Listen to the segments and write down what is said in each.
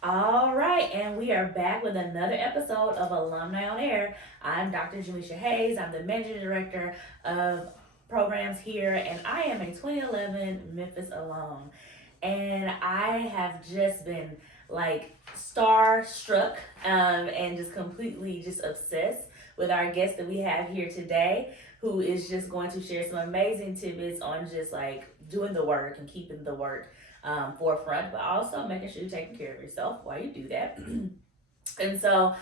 All right, and we are back with another episode of Alumni on Air. I'm Dr. Jaleisha Hayes. I'm the Managing Director of Programs here, and I am a 2011 Memphis alum. And I have just been like starstruck and just completely just obsessed with our guest that we have here today, who is just going to share some amazing tidbits on just like doing the work and keeping the work forefront, but also making sure you're taking care of yourself while you do that. And so,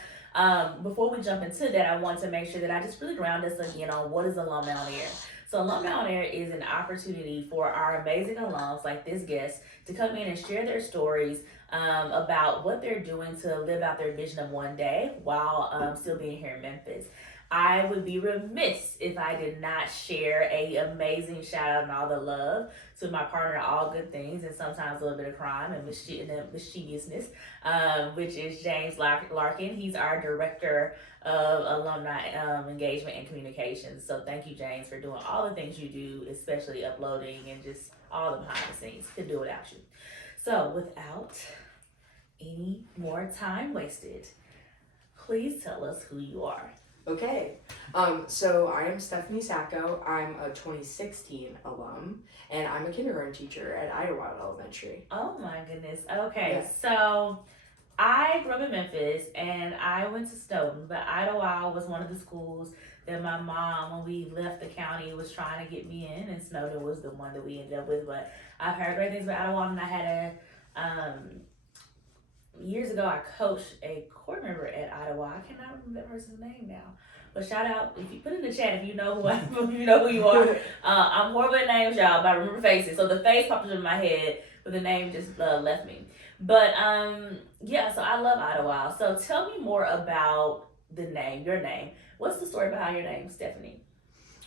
before we jump into that, I want to make sure that I just really ground us again on what is Alumni on Air. So, Alumni on Air is an opportunity for our amazing alums, like this guest, to come in and share their stories about what they're doing to live out their vision of one day while still being here in Memphis. I would be remiss if I did not share a amazing shout out and all the love to my partner, All Good Things, and sometimes a little bit of crime and mischievousness, which is James Larkin. He's our director of alumni engagement and communications. So thank you, James, for doing all the things you do, especially uploading and just all the behind the scenes. Could do without you. So without any more time wasted, please tell us who you are. Okay, so I am Stephanie Sacco. I'm a 2016 alum, and I'm a kindergarten teacher at Idlewild Elementary. Oh my goodness. Okay, Yeah. so I grew up in Memphis and I went to Stoughton, but Idlewild was one of the schools that my mom, when we left the county, was trying to get me in, and Snowden was the one that we ended up with. But I've heard great things about Idlewild, and I had years ago, I coached a court member at Idlewild. I cannot remember that person's name now. But shout out, if you put in the chat if you know who if you know who you are. I'm horrible at names, y'all, but I remember faces. So the face popped up in my head, but the name just left me. But yeah, so I love Idlewild. So tell me more about the name, your name. What's the story behind your name, Stephanie?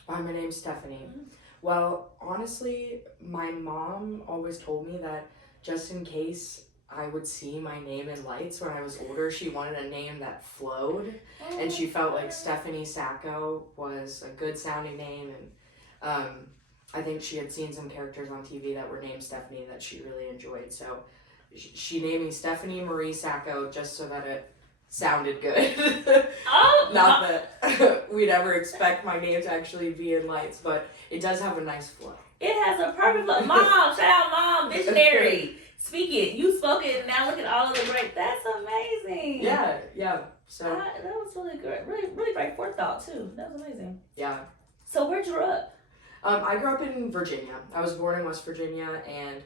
Why my name's Stephanie? Mhm. Well, honestly, my mom always told me that just in case I would see my name in lights when I was older, she wanted a name that flowed, and she felt like Stephanie Sacco was a good sounding name, and I think she had seen some characters on TV that were named Stephanie that she really enjoyed, so she named me Stephanie Marie Sacco just so that it sounded good. Oh, Not that we'd ever expect my name to actually be in lights, but it does have a nice flow. it has a perfect look. Mom, shout out mom, visionary. Speak it. You spoke it. Now look at all of the great. That's amazing. Yeah. So that was really great. Really great forethought too. That was amazing. yeah. So where'd you grow up? I grew up in Virginia. I was born in West Virginia and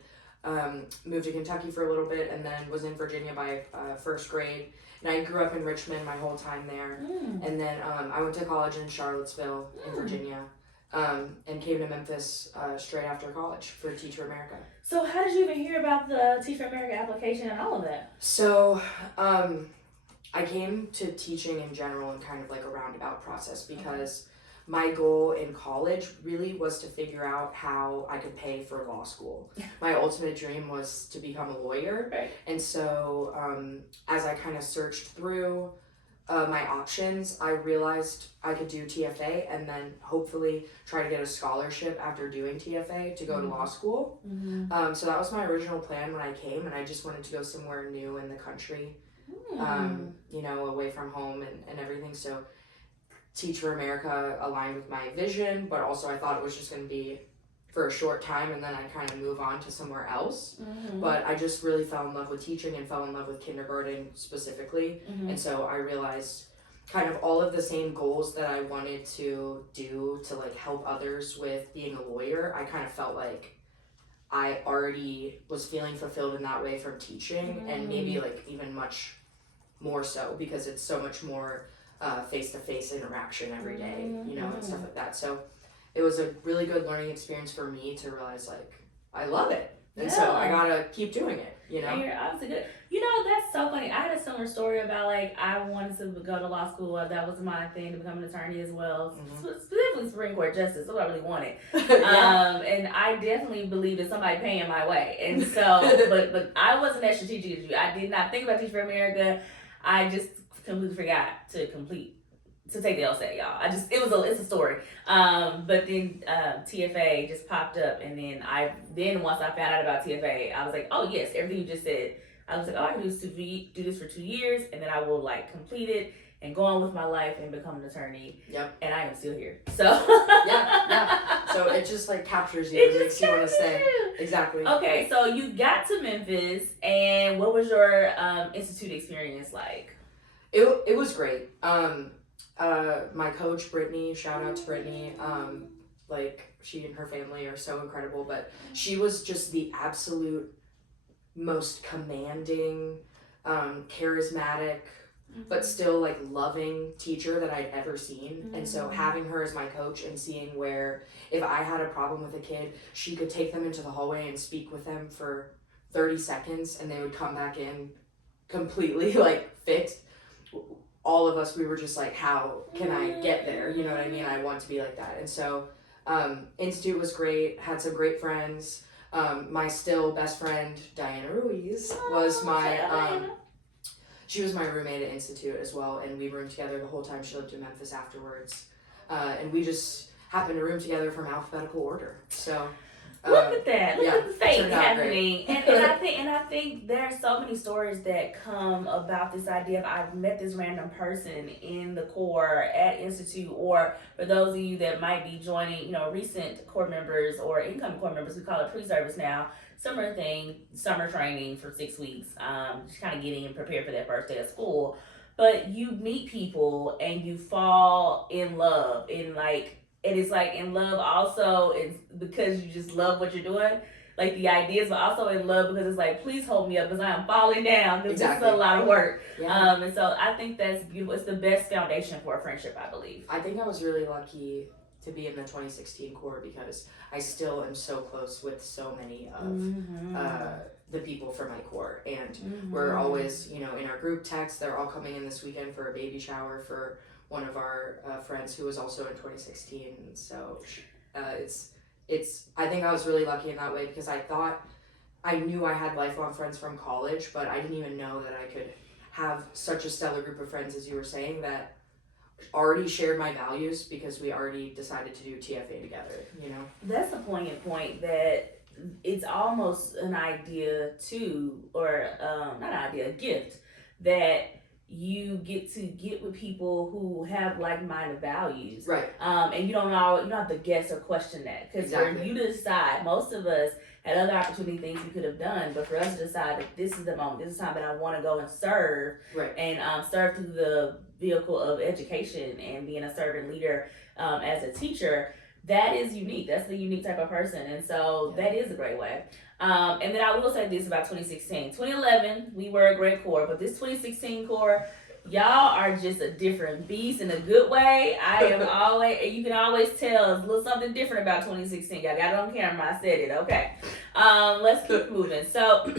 moved to Kentucky for a little bit, and then was in Virginia by first grade. And I grew up in Richmond my whole time there. And then I went to college in Charlottesville in Virginia. And came to Memphis straight after college for Teach for America. So how did you even hear about the Teach for America application and all of that? So I came to teaching in general in kind of like a roundabout process because my goal in college really was to figure out how I could pay for law school. My ultimate dream was to become a lawyer. Right. And so as I kind of searched through my options, I realized I could do TFA and then hopefully try to get a scholarship after doing TFA to go to law school. So that was my original plan when I came, and I just wanted to go somewhere new in the country, away from home and everything. So Teach for America aligned with my vision, but also I thought it was just going to be for a short time and then I kind of move on to somewhere else. But I just really fell in love with teaching and fell in love with kindergarten specifically. And so I realized kind of all of the same goals that I wanted to do to like help others with being a lawyer. I kind of felt like I already was feeling fulfilled in that way from teaching, and maybe like even much more so because it's so much more face-to-face interaction every day, and stuff like that. So it was a really good learning experience for me to realize, like, I love it. And so I gotta keep doing it, And you're obviously good. That's so funny. I had a similar story about, like, I wanted to go to law school. That was my thing, to become an attorney as well. Specifically Supreme Court Justice. That's what I really wanted. And I definitely believe in somebody paying my way. And so, but I wasn't as strategic as you. I did not think about Teach for America. I just completely forgot to take the LSAT, y'all. It's a story. But then TFA just popped up, and then once I found out about TFA, I was like, oh yes, everything you just said I was like, oh, I can do this for 2 years, and then I will like complete it and go on with my life and become an attorney. Yep. And I am still here. So yeah. So it just like captures you. It makes you want to stay. Exactly. Okay, so you got to Memphis, and what was your institute experience like? It was great. My coach Brittany, shout out to Brittany. Like she and her family are so incredible, but she was just the absolute most commanding, charismatic, but still like loving teacher that I'd ever seen. And so having her as my coach and seeing where if I had a problem with a kid, she could take them into the hallway and speak with them for 30 seconds and they would come back in completely like fixed. All of us, we were just like, how can I get there? You know what I mean? I want to be like that. And so Institute was great, had some great friends. My still best friend, Diana Ruiz, was my, she was my roommate at Institute as well, and we roomed together the whole time. She lived in Memphis afterwards. And we just happened to room together from alphabetical order. So look at that. Look at the fate happening. And I think there are so many stories that come about this idea of I've met this random person in the Corps at Institute, or for those of you that might be joining, recent Corps members or incoming Corps members, we call it pre-service now, summer training for 6 weeks, just kind of getting prepared for that first day of school. But you meet people and you fall in love and it's like in love also it's because you just love what you're doing, like the ideas, but also in love because it's like, please hold me up because I am falling down. This is a lot of work. Yeah. And so I think that's beautiful. It's the best foundation for a friendship, I believe. I think I was really lucky to be in the 2016 Corps because I still am so close with so many of the people from my Corps, and we're always, in our group text, they're all coming in this weekend for a baby shower for one of our friends who was also in 2016, and so it's I think I was really lucky in that way because I knew I had lifelong friends from college, but I didn't even know that I could have such a stellar group of friends, as you were saying, that already shared my values because we already decided to do TFA together. That's a poignant point that it's almost an idea too, or not an idea, a gift that you get with people who have like-minded values, right? And you don't have to guess or question that, because for you to decide, most of us had other opportunity things we could have done, but for us to decide that this is the moment, this is the time that I want to go and serve, right? And serve through the vehicle of education and being a servant leader as a teacher. That is unique. That's the unique type of person, and so that is a great way. And then I will say this about 2016. 2011, we were a great Corps, but this 2016 Corps, y'all are just a different beast in a good way. You can always tell a little something different about 2016. Y'all got it on camera. I said it. Okay. Let's keep moving. So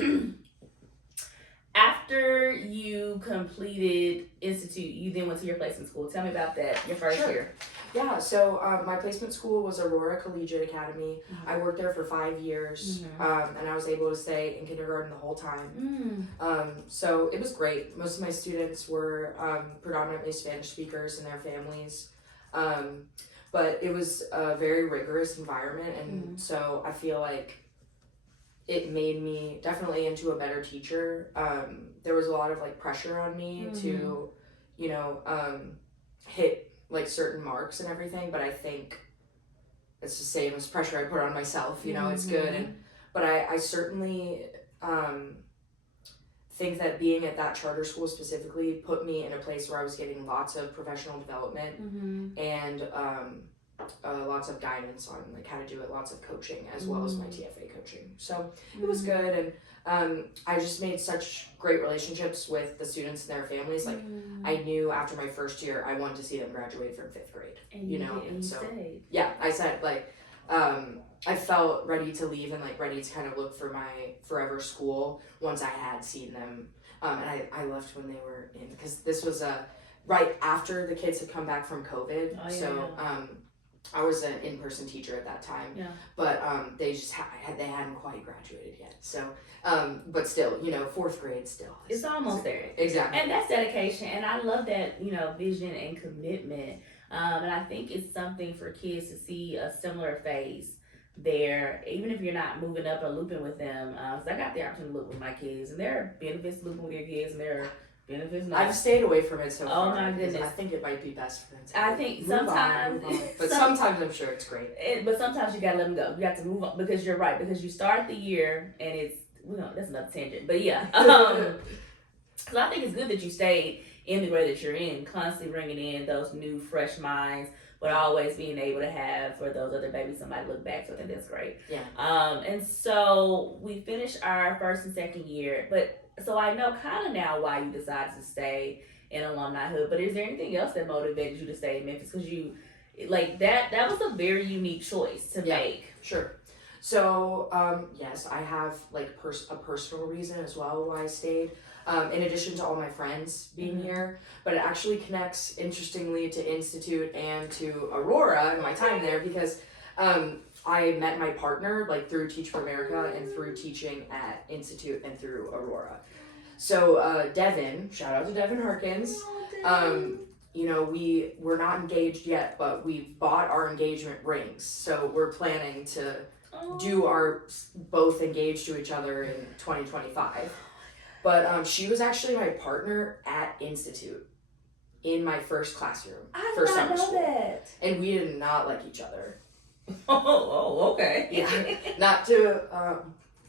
after you completed Institute, you then went to your placement school. Tell me about that, your first year. Yeah, so my placement school was Aurora Collegiate Academy. I worked there for 5 years, and I was able to stay in kindergarten the whole time. So it was great. Most of my students were predominantly Spanish speakers and their families, but it was a very rigorous environment, and so I feel like it made me definitely into a better teacher. There was a lot of like pressure on me to, hit like certain marks and everything, but I think it's the same as pressure I put on myself, it's good. But I certainly think that being at that charter school specifically put me in a place where I was getting lots of professional development and lots of guidance on like how to do it, lots of coaching as well as my TFA coaching. So it was good, and I just made such great relationships with the students and their families. Like I knew after my first year I wanted to see them graduate from 5th grade. And so stayed. Yeah, I said like I felt ready to leave and like ready to kind of look for my forever school once I had seen them. And I left when they were in, because this was right after the kids had come back from COVID. I was an in-person teacher at that time, but they just they hadn't quite graduated yet. So, but still, 4th grade still. It's almost there. Exactly. And that's dedication, and I love that, vision and commitment. And I think it's something for kids to see a similar phase there, even if you're not moving up or looping with them. 'Cause I got the opportunity to loop with my kids, and there are benefits to looping with your kids, and there are benefits not. I've stayed away from it so Oh far. my because goodness. I think it might be best for them. I think Move on, sometimes, move on. But sometimes I'm sure it's great. But sometimes you gotta let them go. You got to move on because you're right. Because you start the year and it's that's another tangent. But yeah, so I think it's good that you stayed in the grade that you're in, constantly bringing in those new, fresh minds, but always being able to have for those other babies somebody look back. So I think that's great. Yeah. And so we finished our first and second year, but so I know kind of now why you decided to stay in alumnihood. But is there anything else that motivated you to stay in Memphis? Because you like that was a very unique choice to make. Sure. So yes, I have like a personal reason as well why I stayed. In addition to all my friends being here, but it actually connects interestingly to Institute and to Aurora and my time there because I met my partner like through Teach for America and through teaching at Institute and through Aurora. So Devin, shout out to Devin Harkins. You know, we're not engaged yet, but we bought our engagement rings. So we're planning to do our both engaged to each other in 2025. But she was actually my partner at Institute in my first classroom for summer school. That. And we did not like each other. Oh, okay. Yeah. Not to,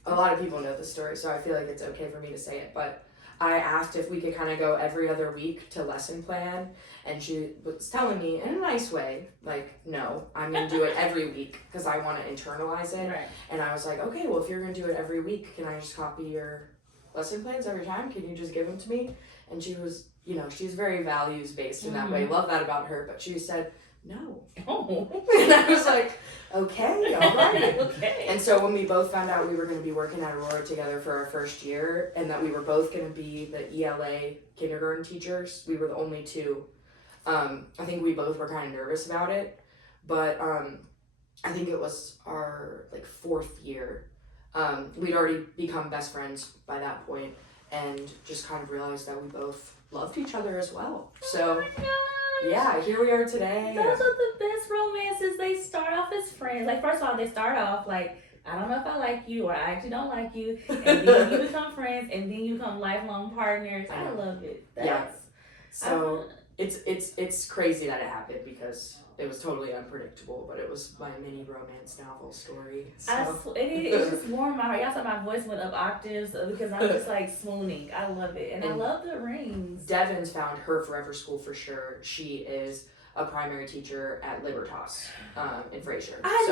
a lot of people know the story, so I feel like it's okay for me to say it. But I asked if we could kind of go every other week to lesson plan. And she was telling me in a nice way, like, no, I'm going to do it every week because I want to internalize it. Right. And I was like, okay, well, if you're going to do it every week, can I just copy your lesson plans every time? Can you just give them to me? And she was, you know, she's very values based in that way. Love that about her. But she said, no. Oh. And I was like, okay, all right. Okay. And so when we both found out we were going to be working at Aurora together for our first year and that we were both going to be the ELA kindergarten teachers, we were the only two. I think we both were kind of nervous about it. But I think it was our like fourth year. We'd already become best friends by that point and just kind of realized that we both loved each other as well. So, yeah, here we are today. Those are the best romances. They start off as friends. Like, first of all, they start off like, I don't know if I like you or I actually don't like you. And then you become friends and then you become lifelong partners. I love it. So, it's crazy that it happened because it was totally unpredictable, but it was my mini romance novel story. So. It's just warm my heart. Y'all saw my voice went up octaves because I'm just like swooning. I love it. And I love the rings. Devin's found her forever school for sure. She is a primary teacher at Libertas in Fraser. I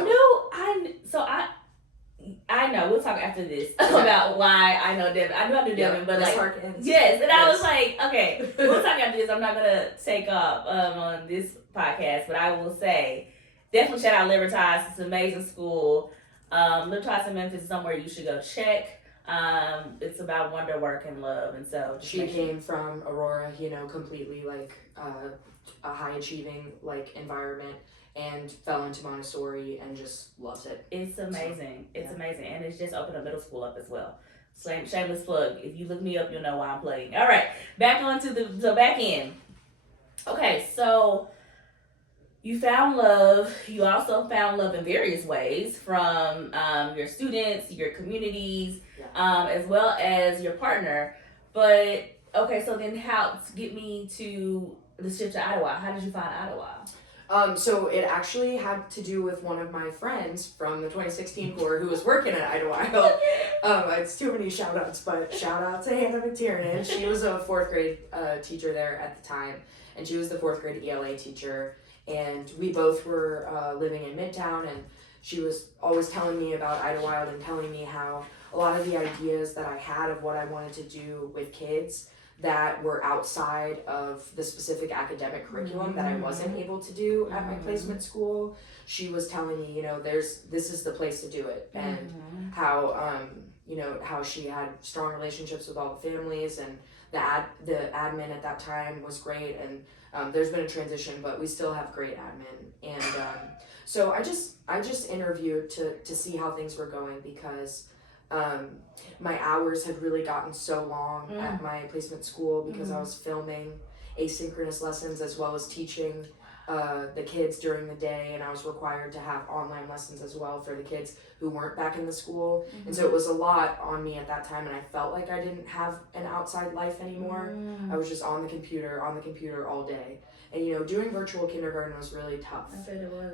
know. We'll talk after this about why I know Devin. I knew I knew Devin, but like, Harkins. yes. And I was like, okay, we'll talk after this. I'm not gonna take up on this podcast, but I will say, definitely shout out Libertas. It's an amazing school. Libertas in Memphis is somewhere you should go check. It's about wonder, work, and love, and so she came from Aurora, you know, completely like a high achieving like environment. And fell into Montessori and just loves it. It's amazing. It's amazing. And it's just opened a middle school up as well. Shameless plug. If you look me up, you'll know why I'm plugging. All right. Back in. Okay, so you found love. You also found love in various ways from your students, your communities, as well as your partner. But, okay, so then get me to the shift to Ottawa. How did you find Ottawa? So it actually had to do with one of my friends from the 2016 Corps who was working at Idlewild. It's too many shout outs, but shout out to Hannah McTiernan. She was a fourth grade teacher there at the time, and she was the fourth grade ELA teacher. And we both were living in Midtown, and she was always telling me about Idlewild and telling me how a lot of the ideas that I had of what I wanted to do with kids that were outside of the specific academic curriculum that I wasn't able to do at my placement school. She was telling me, you know, this is the place to do it, and how you know, how she had strong relationships with all the families, and the admin at that time was great, and there's been a transition, but we still have great admin, and so I just interviewed to see how things were going because my hours had really gotten so long at my placement school because I was filming asynchronous lessons as well as teaching the kids during the day, and I was required to have online lessons as well for the kids who weren't back in the school. And so it was a lot on me at that time, and I felt like I didn't have an outside life anymore. I was just on the computer all day. And doing virtual kindergarten was really tough. I bet it was.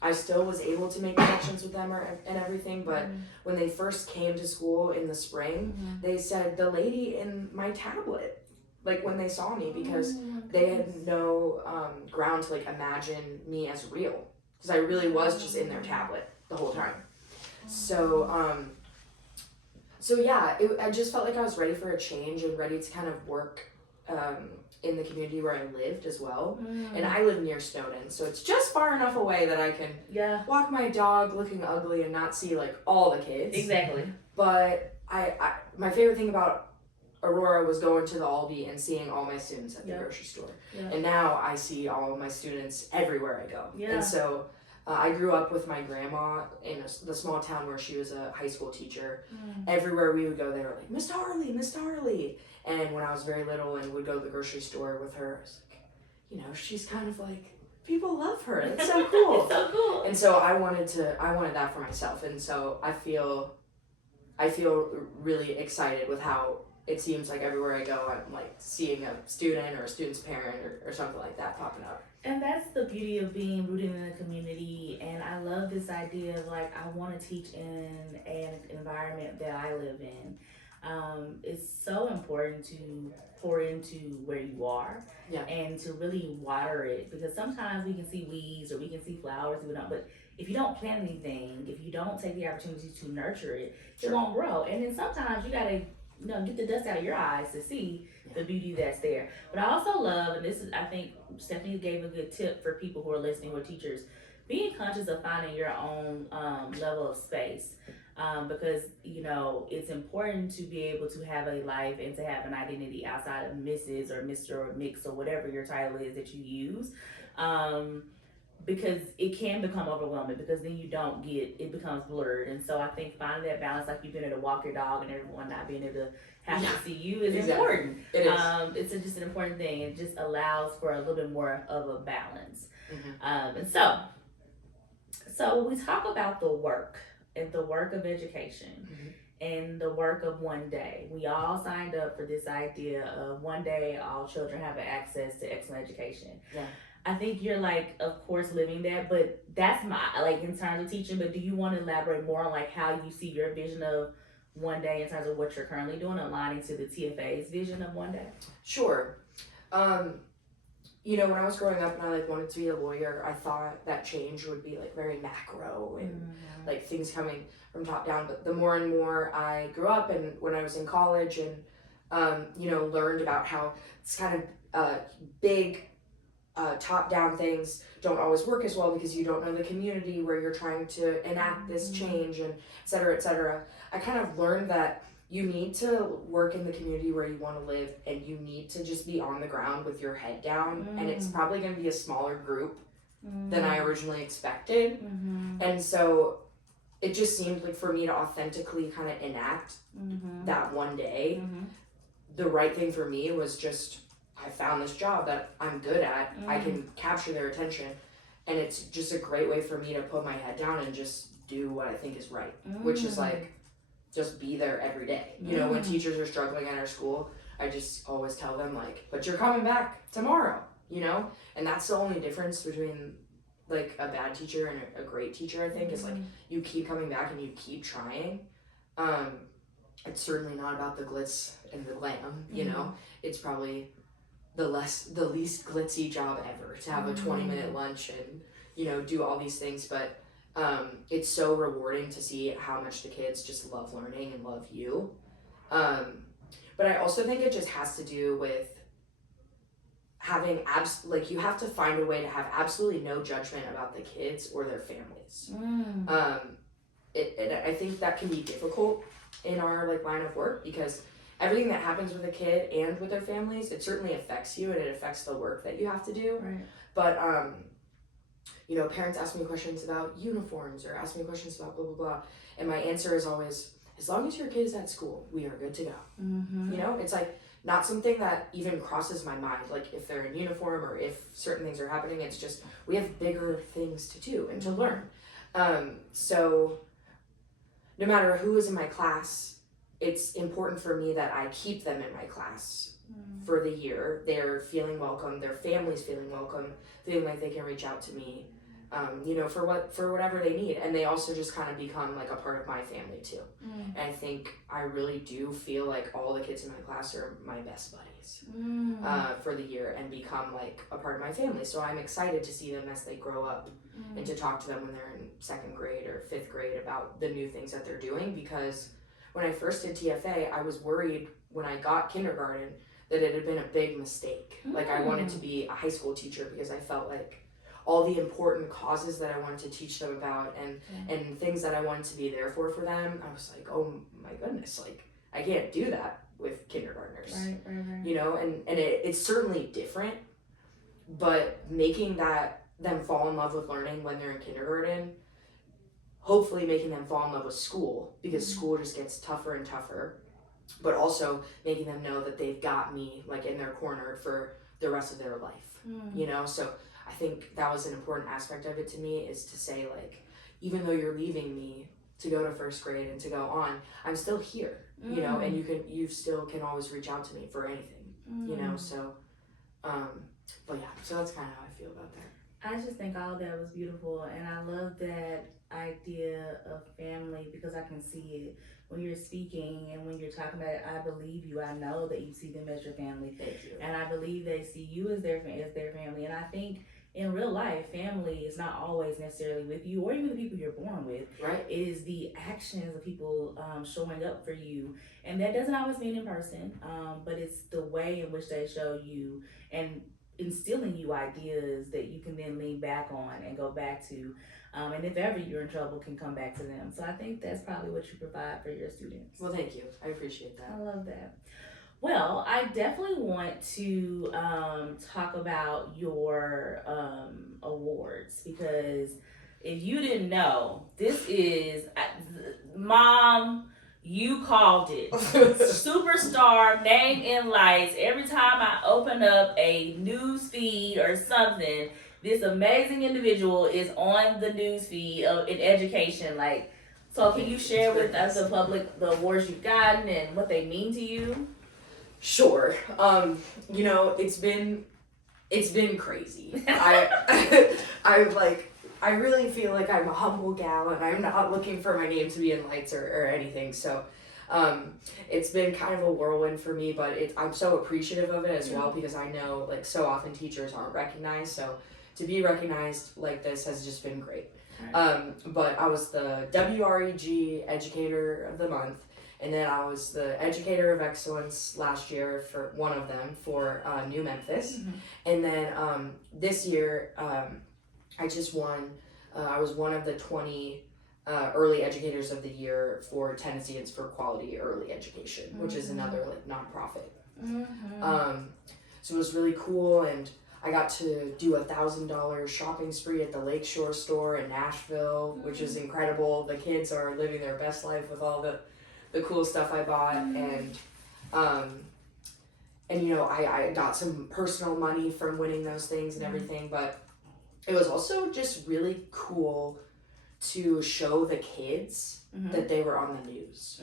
I still was able to make connections with them and everything, but when they first came to school in the spring, they said, "The lady in my tablet," like when they saw me, because they had no ground to like imagine me as real, because I really was just in their tablet the whole time. So yeah, I just felt like I was ready for a change and ready to kind of work in the community where I lived as well. And I live near Snowden, so it's just far enough away that I can walk my dog looking ugly and not see like all the kids. Exactly. But my favorite thing about Aurora was going to the Aldi and seeing all my students at the grocery store. And now I see all of my students everywhere I go. And so I grew up with my grandma in the small town where she was a high school teacher. Everywhere we would go, they were like, "Miss Harley, Miss Harley." And when I was very little and would go to the grocery store with her, I was like, she's kind of like, people love her. It's so cool. It's so cool. And so I wanted that for myself. And so I feel really excited with how it seems like everywhere I go, I'm like seeing a student or a student's parent or something like that popping up. And that's the beauty of being rooted in a community. And I love this idea of like, I want to teach in an environment that I live in. It's so important to pour into where you are and to really water it, because sometimes we can see weeds or we can see flowers, but if you don't plant anything, if you don't take the opportunity to nurture it, it won't grow. And then sometimes you gotta get the dust out of your eyes to see the beauty that's there. But I also love, and this is, I think Stephanie gave a good tip for people who are listening, who are teachers, being conscious of finding your own level of space. Because it's important to be able to have a life and to have an identity outside of Mrs. or Mr. or Mix or whatever your title is that you use, because it can become overwhelming, because then it becomes blurred. And so I think finding that balance, like you've been able to walk your dog and everyone not being able to have to see you, is important. It is. It's just an important thing. It just allows for a little bit more of a balance. And so when we talk about the work and the work of education and the work of one day, we all signed up for this idea of one day all children have access to excellent education. I think you're like, of course, living that, but that's my, like, in terms of teaching. But do you want to elaborate more on like how you see your vision of one day in terms of what you're currently doing, aligning to the TFA's vision of one day? Sure. When I was growing up and I like wanted to be a lawyer, I thought that change would be like very macro and like things coming from top down. But the more and more I grew up, and when I was in college and learned about how it's kind of big top down things don't always work as well, because you don't know the community where you're trying to enact this change, and et cetera, et cetera. I kind of learned that you need to work in the community where you want to live, and you need to just be on the ground with your head down. And it's probably going to be a smaller group than I originally expected. And so it just seemed like for me to authentically kind of enact that one day, the right thing for me was just, I found this job that I'm good at. I can capture their attention, and it's just a great way for me to put my head down and just do what I think is right, which is like just be there every day. When teachers are struggling at our school, I just always tell them like, but you're coming back tomorrow, and that's the only difference between like a bad teacher and a great teacher, I think, is like you keep coming back and you keep trying. It's certainly not about the glitz and the glam, it's probably the least glitzy job ever to have a 20-minute lunch and do all these things, but it's so rewarding to see how much the kids just love learning and love you. But I also think it just has to do with having you have to find a way to have absolutely no judgment about the kids or their families. I think that can be difficult in our like line of work, because everything that happens with a kid and with their families, it certainly affects you and it affects the work that you have to do. But parents ask me questions about uniforms or ask me questions about blah blah blah, and my answer is always, as long as your kid is at school, we are good to go. Mm-hmm. You know, it's like not something that even crosses my mind. Like if they're in uniform or if certain things are happening, it's just we have bigger things to do and to learn. So no matter who is in my class, it's important for me that I keep them in my class for the year. They're feeling welcome, their family's feeling welcome, feeling like they can reach out to me, you know, for whatever they need. And they also just kind of become like a part of my family too. And I think I really do feel like all the kids in my class are my best buddies for the year and become like a part of my family. So I'm excited to see them as they grow up and to talk to them when they're in 2nd grade or 5th grade about the new things that they're doing. Because when I first did TFA, I was worried when I got kindergarten that it had been a big mistake. Like I wanted to be a high school teacher because I felt like all the important causes that I wanted to teach them about and things that I wanted to be there for them, I was like, oh my goodness, like I can't do that with kindergartners. Right. You know, and it's certainly different, but making them fall in love with learning when they're in kindergarten, hopefully making them fall in love with school, because school just gets tougher and tougher, but also making them know that they've got me like in their corner for the rest of their life. You know, so I think that was an important aspect of it to me, is to say like, even though you're leaving me to go to 1st grade and to go on, I'm still here, you know, and you still can always reach out to me for anything, you know, so, but yeah, so that's kind of how I feel about that. I just think all of that was beautiful, and I love that idea of family because I can see it when you're speaking and when you're talking about it. I believe you. I know that you see them as your family. Thank you. And I believe they see you as their family. And I think in real life, family is not always necessarily with you or even the people you're born with. Right. It is the actions of people showing up for you. And that doesn't always mean in person, but it's the way in which they show you and instilling you ideas that you can then lean back on and go back to. And if ever you're in trouble, can come back to them. So I think that's probably what you provide for your students. Well, thank you. I appreciate that. I love that. Well, I definitely want to talk about your awards, because if you didn't know, this is Mom, you called it. Superstar, name in lights. Every time I open up a news feed or something, this amazing individual is on the news feed in education. Like, so can you share with us the public the awards you've gotten and what they mean to you? Sure. You know, it's been crazy. I really feel like I'm a humble gal and I'm not looking for my name to be in lights or anything. So, it's been kind of a whirlwind for me, but I'm so appreciative of it as well, because I know like so often teachers aren't recognized. So to be recognized like this has just been great. Right. But I was the WREG Educator of the Month. And then I was the Educator of Excellence last year for one of them for New Memphis. And then this year I just won, I was one of the 20 Early Educators of the Year for Tennesseans for Quality Early Education, which is another like nonprofit. So it was really cool, and I got to do $1,000 shopping spree at the Lakeshore store in Nashville, which is incredible. The kids are living their best life with all the cool stuff I bought, and you know, I got some personal money from winning those things and everything, but it was also just really cool to show the kids that they were on the news.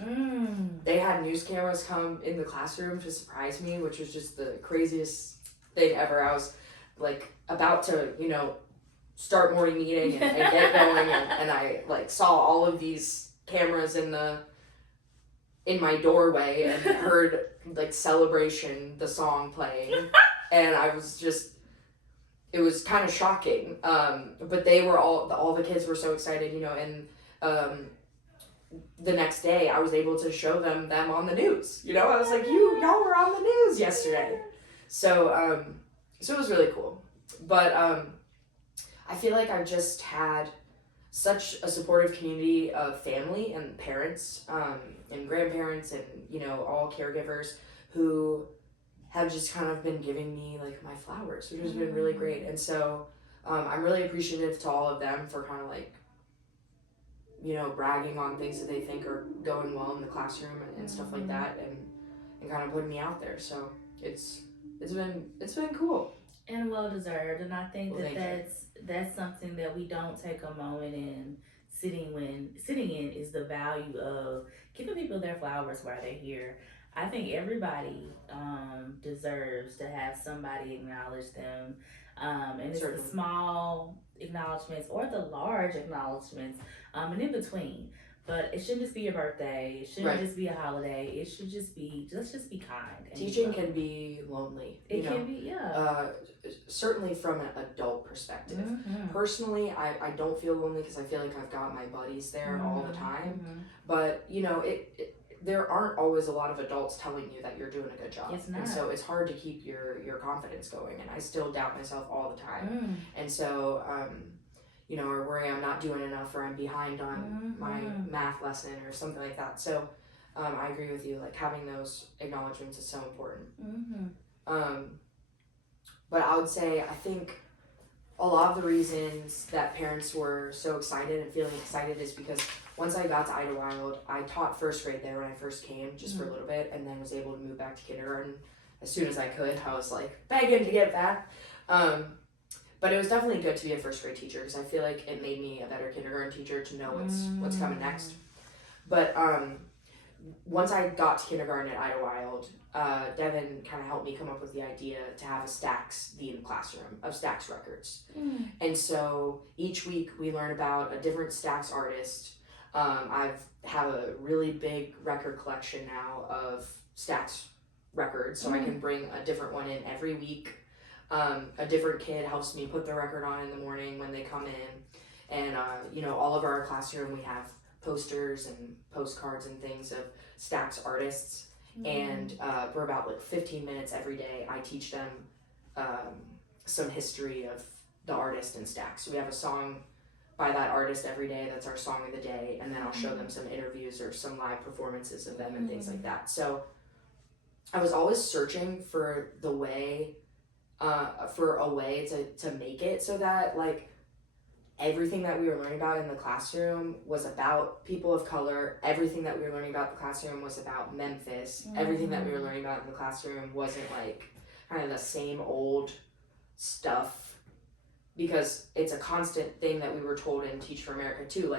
They had news cameras come in the classroom to surprise me, which was just the craziest thing ever. I was like about to, you know, start morning meeting and get going, and I like saw all of these cameras in my doorway and heard like Celebration, the song playing, and I was just, it was kind of shocking. But they were all the kids were so excited, you know, and the next day I was able to show them on the news. You know, I was like, y'all were on the news yesterday. So so it was really cool. But I feel like I've just had such a supportive community of family and parents and grandparents and, you know, all caregivers who have just kind of been giving me like my flowers, which has been really great. And so I'm really appreciative to all of them for kind of like bragging on things that they think are going well in the classroom and stuff like that, and kind of putting me out there. So it's been cool and well deserved. And I think Well, that thank that's something that we don't take a moment in sitting in is the value of giving people their flowers while they're here. I think everybody deserves to have somebody acknowledge them, and it's the Certainly. small acknowledgments or the large acknowledgments, and in between. But it shouldn't just be your birthday. It shouldn't Right. just be a holiday. It should just be, let's just be kind. And Teaching can be lonely. It can be, yeah. Certainly from an adult perspective. Mhm. Personally, I don't feel lonely because I feel like I've got my buddies there all the time. Mhm. But there aren't always a lot of adults telling you that you're doing a good job. It's not. And so it's hard to keep your confidence going. And I still doubt myself all the time. Mm. And so, or worry I'm not doing enough or I'm behind on my math lesson or something like that. So I agree with you. Like having those acknowledgments is so important. But I would say I think a lot of the reasons that parents were so excited and feeling excited is because once I got to Idlewild, I taught first grade there when I first came, just for a little bit, and then was able to move back to kindergarten as soon as I could. I was like begging to get back. But it was definitely good to be a first grade teacher because I feel like it made me a better kindergarten teacher to know what's coming next. But once I got to kindergarten at Idlewild, Devin kind of helped me come up with the idea to have a Stax themed classroom of Stax records. And so each week we learn about a different Stax artist. I've have a really big record collection now of Stax records, so I can bring a different one in every week. A different kid helps me put the record on in the morning when they come in. And, all of our classroom, we have posters and postcards and things of Stax artists. And for about 15 minutes every day, I teach them some history of the artist and Stax. So we have a song by that artist every day. That's our song of the day. And then I'll show them some interviews or some live performances of them and things like that. So I was always searching for a way to make it so that everything that we were learning about in the classroom was about people of color. Everything that we were learning about in the classroom was about Memphis. Everything that we were learning about in the classroom wasn't kind of the same old stuff, because it's a constant thing that we were told in Teach for America too.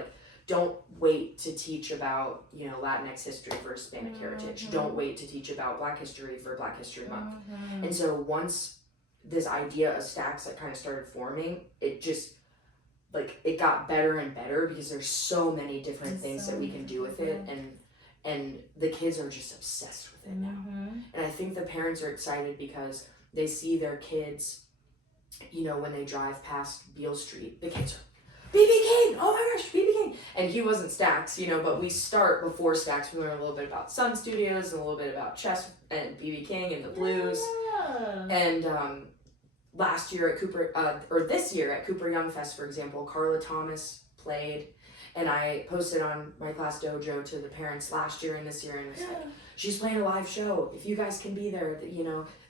Don't wait to teach about Latinx history for Hispanic heritage. Don't wait to teach about Black history for Black History Month. And so once this idea of Stax kind of started forming, it just it got better and better because there's so many different things that we can do with it, and the kids are just obsessed with it now. And I think the parents are excited because they see their kids, when they drive past Beale Street, the kids are, BB King, oh my gosh, BB King. And he wasn't Stax, but we start before Stax. We learn a little bit about Sun Studios and a little bit about chess and BB King and the blues. And last year at this year at Cooper Young Fest, for example, Carla Thomas played, and I posted on my class dojo to the parents last year and this year, and it's she's playing a live show. If you guys can be there,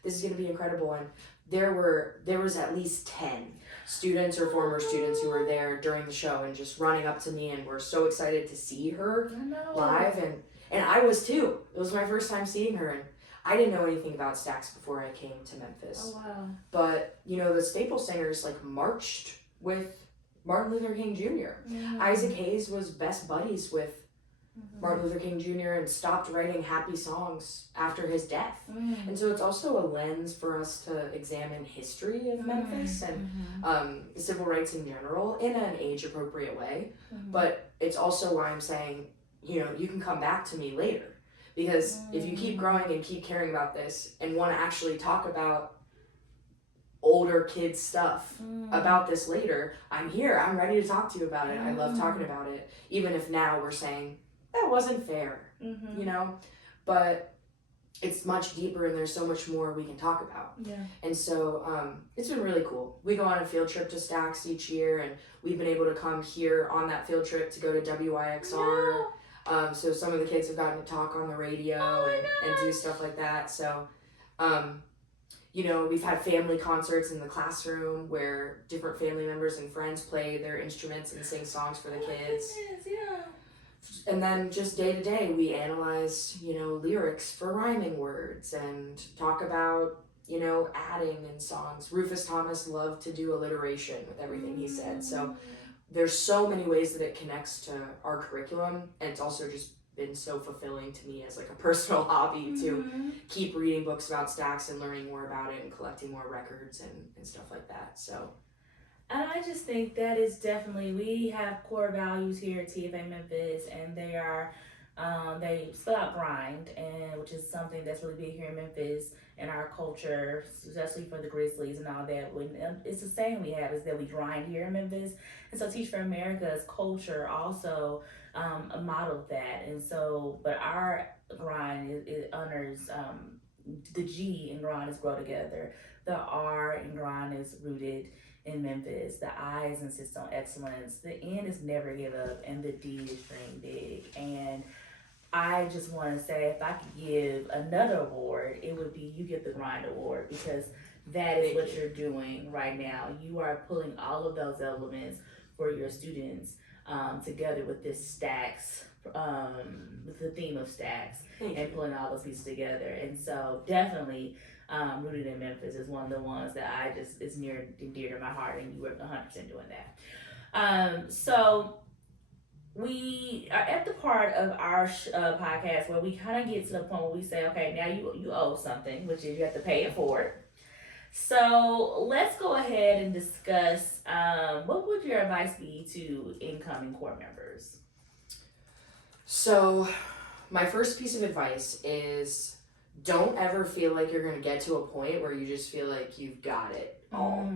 this is gonna be incredible. And there was at least 10 students or former students who were there during the show and just running up to me and were so excited to see her live, and I was too. It was my first time seeing her, and I didn't know anything about Stax before I came to Memphis. Oh, wow. But, the Staple Singers, marched with Martin Luther King Jr. Isaac Hayes was best buddies with Martin Luther King Jr. and stopped writing happy songs after his death. And so it's also a lens for us to examine history of Memphis and civil rights in general in an age-appropriate way. But it's also why I'm saying, you can come back to me later. Because if you keep growing and keep caring about this and want to actually talk about older kids stuff about this later, I'm here. I'm ready to talk to you about it. I love talking about it. Even if now we're saying, that wasn't fair, But it's much deeper and there's so much more we can talk about. And so it's been really cool. We go on a field trip to Stax each year, and we've been able to come here on that field trip to go to WIXR. So some of the kids have gotten to talk on the radio and do stuff like that. So, we've had family concerts in the classroom where different family members and friends play their instruments and sing songs for the kids. Goodness, yeah. And then just day to day, we analyze, lyrics for rhyming words and talk about, adding in songs. Rufus Thomas loved to do alliteration with everything he said. So there's so many ways that it connects to our curriculum, and it's also just been so fulfilling to me as like a personal hobby to keep reading books about stacks and learning more about it and collecting more records and stuff like that. So And I just think that is definitely, we have core values here at TFA Memphis, and they are, they spell out grind, and which is something that's really big here in Memphis and our culture, especially for the Grizzlies and all that. It's the saying we have is that we grind here in Memphis, and so Teach for America's culture also modeled that. And so, but our grind it honors the G in grind is grow together, the R in grind is rooted in Memphis, the I is insist on excellence, the N is never give up, and the D is dream big. And I just want to say, if I could give another award, it would be you get the grind award, because that is what you're doing right now. You are pulling all of those elements for your students together with this stacks, with the theme of stacks, and pulling all those pieces together. And so definitely Rooted in Memphis is one of the ones that I just is near and dear to my heart, and you were 100% doing that. So we are at the part of our podcast where we kind of get to the point where we say, okay, now you owe something, which is you have to pay it forward. So let's go ahead and discuss what would your advice be to incoming core members? So my first piece of advice is don't ever feel like you're going to get to a point where you just feel like you've got it all,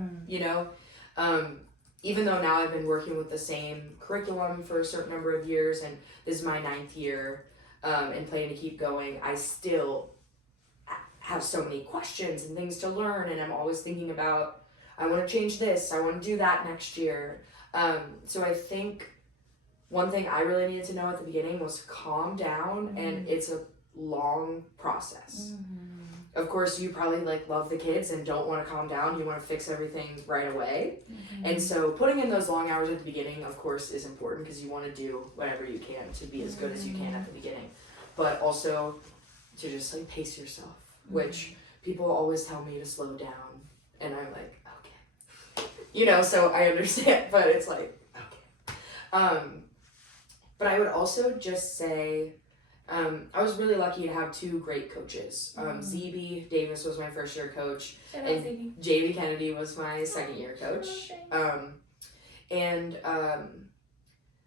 even though now I've been working with the same curriculum for a certain number of years, and this is my 9th year, and planning to keep going, I still have so many questions and things to learn, and I'm always thinking about, I want to change this, I want to do that next year. So I think one thing I really needed to know at the beginning was calm down, and it's a long process. Of course, you probably love the kids and don't want to calm down. You want to fix everything right away. And so putting in those long hours at the beginning, of course, is important because you want to do whatever you can to be as good as you can at the beginning. But also to just pace yourself, which people always tell me to slow down. And I'm like, okay. So I understand, but it's like, okay. But I would also just say, I was really lucky to have 2 great coaches. ZB Davis was my first year coach, and JB Kennedy was my second year coach.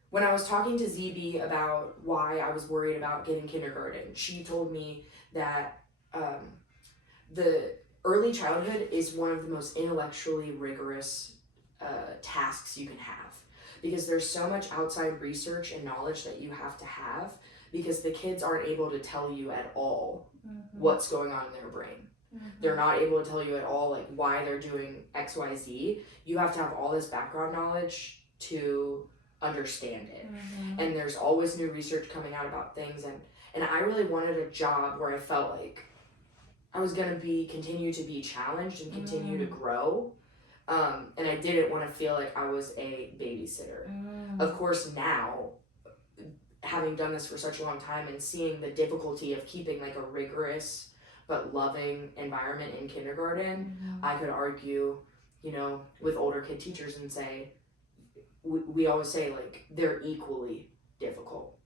When I was talking to ZB about why I was worried about getting kindergarten, she told me that the early childhood is one of the most intellectually rigorous tasks you can have, because there's so much outside research and knowledge that you have to have, because the kids aren't able to tell you at all what's going on in their brain. They're not able to tell you at all why they're doing X, Y, Z. You have to have all this background knowledge to understand it. And there's always new research coming out about things, and I really wanted a job where I felt like I was gonna continue to be challenged and continue to grow. And I didn't want to feel like I was a babysitter. Of course, now, having done this for such a long time and seeing the difficulty of keeping a rigorous but loving environment in kindergarten, I could argue, with older kid teachers and say, we always say they're equally difficult,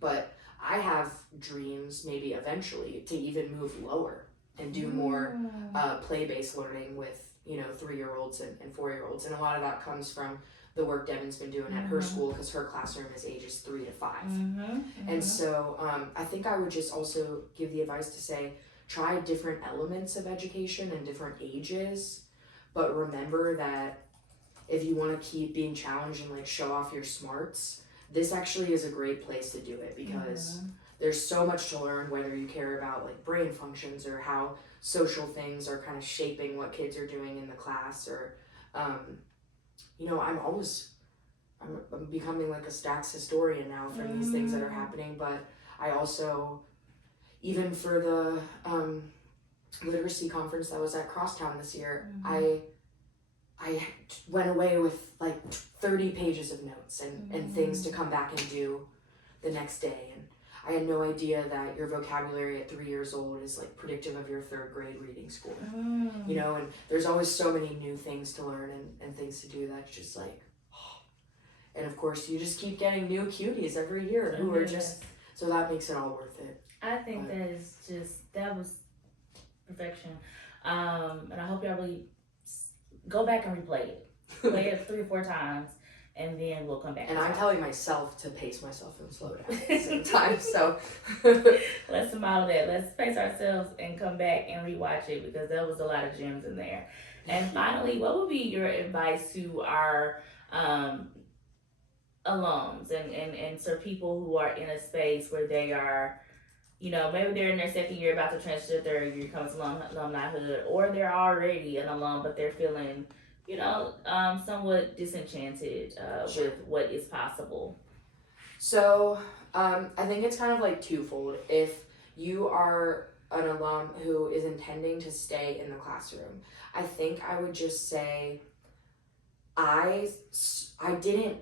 but I have dreams maybe eventually to even move lower and do more play-based learning with 3-year-olds and 4-year-olds, and a lot of that comes from the work Devin's been doing at her school, because her classroom is ages 3 to 5. And so I think I would just also give the advice to say, try different elements of education and different ages, but remember that if you want to keep being challenged and show off your smarts, this actually is a great place to do it, because there's so much to learn, whether you care about brain functions or how social things are kind of shaping what kids are doing in the class, or I'm becoming a stacks historian now from these things that are happening, but I also, even for the literacy conference that was at Crosstown this year, Mm-hmm. I went away with like 30 pages of notes and things to come back and do the next day. And I had no idea that your vocabulary at 3 years old is like predictive of your third grade reading school. You know, and there's always so many new things to learn and things to do that's just like, and of course you just keep getting new cuties every year who are just, so that makes it all worth it. I think that was perfection. And I hope y'all really go back and replay it. Play it 3 or 4 times, and then we'll come back. And I'm telling myself to pace myself and slow down at the same time. So let's model that. Let's pace ourselves and come back and rewatch it, because there was a lot of gems in there. And finally, what would be your advice to our alums and so people who are in a space where they are, you know, maybe they're in their second year about to transition to third year, comes alumnihood, or they're already an alum but they're feeling, you know, somewhat disenchanted Sure. with what is possible? So I think it's kind of like twofold. If you are an alum who is intending to stay in the classroom, I think I would just say I didn't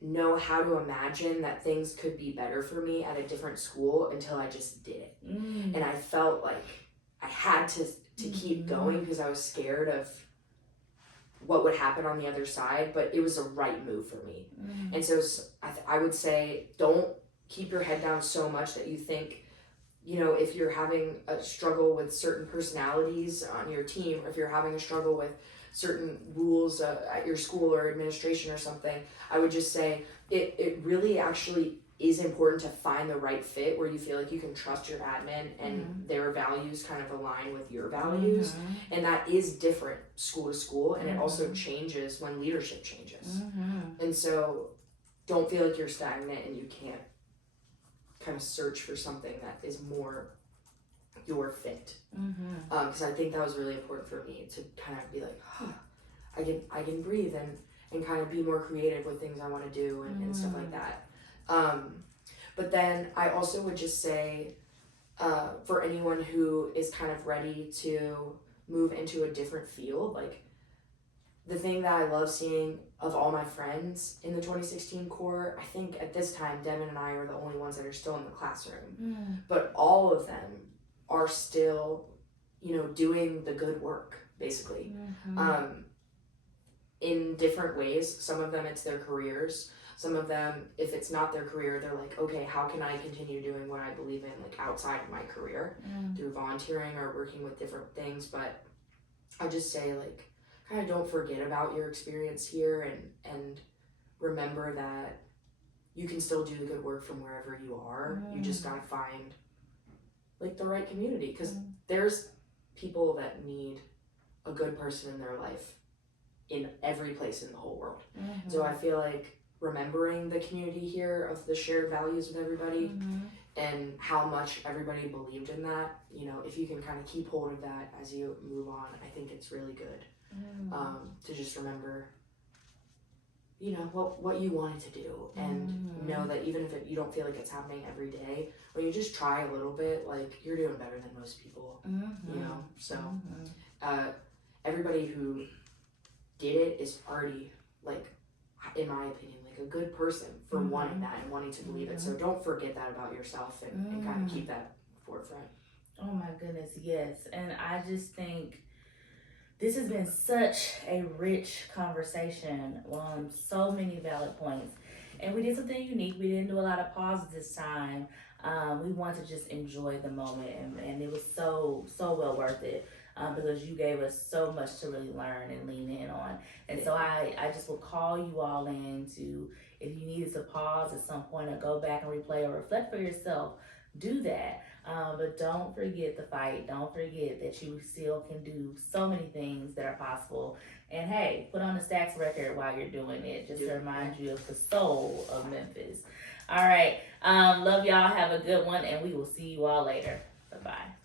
know how to imagine that things could be better for me at a different school until I just did it. And I felt like I had to keep going because I was scared of what would happen on the other side, but it was the right move for me. And so I would say, don't keep your head down so much that you think, you know, if you're having a struggle with certain personalities on your team, or if you're having a struggle with certain rules at your school or administration or something, I would just say it really actually is important to find the right fit where you feel like you can trust your admin and their values kind of align with your values. And that is different school to school, and it also changes when leadership changes. And so don't feel like you're stagnant and you can't kind of search for something that is more your fit. Because I think that was really important for me to kind of be like, I can breathe and kind of be more creative with things I want to do and stuff like that. But then I also would just say, for anyone who is kind of ready to move into a different field, like the thing that I love seeing of all my friends in the 2016 core, I think at this time, Devin and I are the only ones that are still in the classroom, but all of them are still, you know, doing the good work, basically, in different ways. Some of them, it's their careers. Some of them, if it's not their career, they're like, okay, how can I continue doing what I believe in, like outside of my career, through volunteering or working with different things. But I just say, like, kind of don't forget about your experience here and remember that you can still do the good work from wherever you are. You just gotta find like the right community, because there's people that need a good person in their life in every place in the whole world. So I feel like remembering the community here of the shared values with everybody and how much everybody believed in that, you know, if you can kind of keep hold of that as you move on, I think it's really good. To just remember, you know, what you wanted to do, and know that even if you don't feel like it's happening every day, when you just try a little bit, like, you're doing better than most people, you know. So everybody who did it is already, like, in my opinion, like a good person for wanting that and wanting to believe it. So don't forget that about yourself and kind of keep that forefront. Oh my goodness, yes. And I just think this has been such a rich conversation on so many valid points. And we did something unique. We didn't do a lot of pauses this time. We wanted to just enjoy the moment, and it was so well worth it, because you gave us so much to really learn and lean in on. And so I just will call you all in to, if you needed to pause at some point or go back and replay or reflect for yourself, do that. But don't forget the fight. Don't forget that you still can do so many things that are possible. And hey, put on the Stacks record while you're doing it, just to remind you of the soul of Memphis. All right. Love y'all. Have a good one, and we will see you all later. Bye-bye.